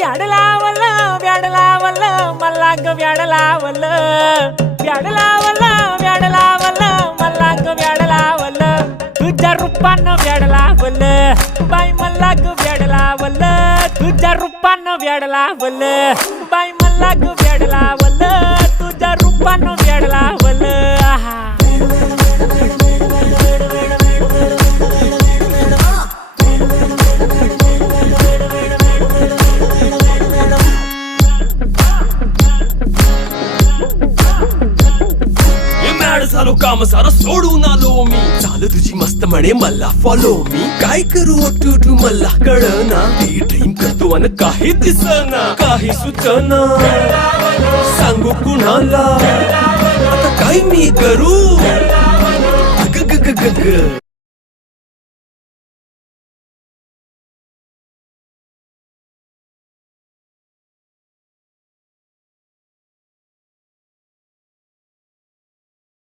व्याड लावलं व्याड लावलं मला ग व्याड लावलं व्याड लावलं व्याड लावलं मला ग व्याड लावलं तुझ्या रूपानं व्याड लावलं बाई मला ग व्याड लावलं तुझ्या रूपानं व्याड लावलं बाई मला ग व्याड लावलं तुझ्या रूपानं व्याड लावलं आहा झालो काम सारं सोडून आलो मी चाल तुझी मस्त म्हणे मला फॉलो मी काय करू टू मला कळना ती ड्रीम करतो आणि काही दिसना काही सुचना सांगू कुणाला आता काय मी करू ग ग ग ग ग